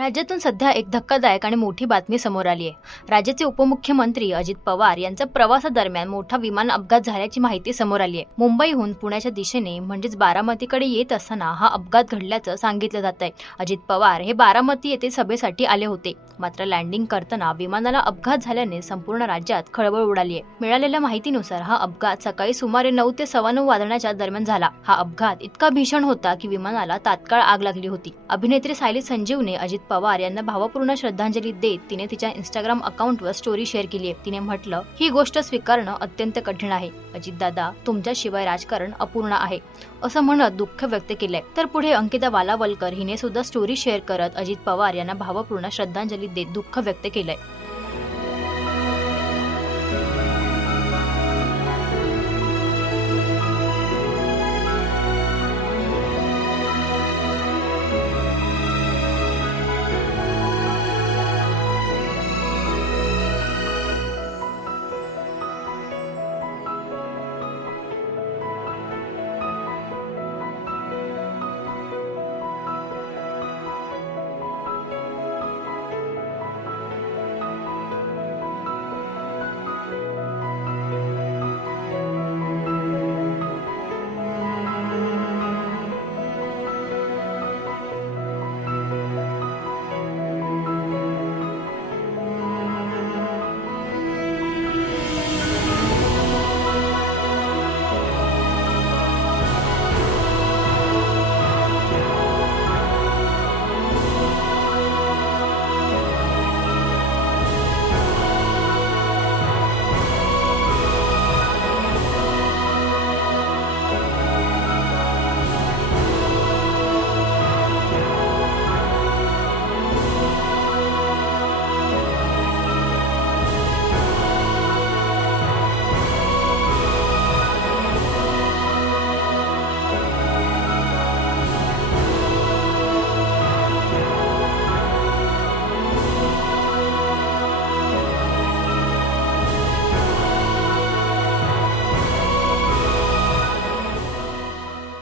राज्यातून सध्या एक धक्कादायक आणि मोठी बातमी समोर आली आहे. राज्याचे उपमुख्यमंत्री अजित पवार यांचा प्रवासादरम्यान मोठा विमान अपघात झाल्याची माहिती समोर आली आहे. मुंबईहून पुण्याच्या दिशेने म्हणजेच बारामतीकडे येत असताना हा अपघात घडल्याचं सांगितलं जात आहे. अजित पवार हे बारामती येथे सभेसाठी आले होते. मात्र लँडिंग करताना विमानाला अपघात झाल्याने संपूर्ण राज्यात खळबळ उडाली आहे. मिळालेल्या माहितीनुसार हा अपघात सकाळी सुमारे नऊ ते सव्वा नऊ वाजण्याच्या दरम्यान झाला. हा अपघात इतका भीषण होता की विमानाला तात्काळ आग लागली होती. अभिनेत्री सायली संजीवने अजित पवार यांना भावपूर्ण श्रद्धांजली देत तिने तिच्या इंस्टाग्राम अकाउंटवर स्टोरी शेअर केली आहे. तिने म्हटलं ही गोष्ट स्वीकारणं अत्यंत कठीण आहे. अजितदादा तुमच्याशिवाय राजकारण अपूर्ण आहे. असं म्हणत दुःख व्यक्त केलंय. तर पुढे अंकिता वालावलकर हिने सुद्धा स्टोरी शेअर करत अजित पवार यांना भावपूर्ण श्रद्धांजली देत दुःख व्यक्त केलंय.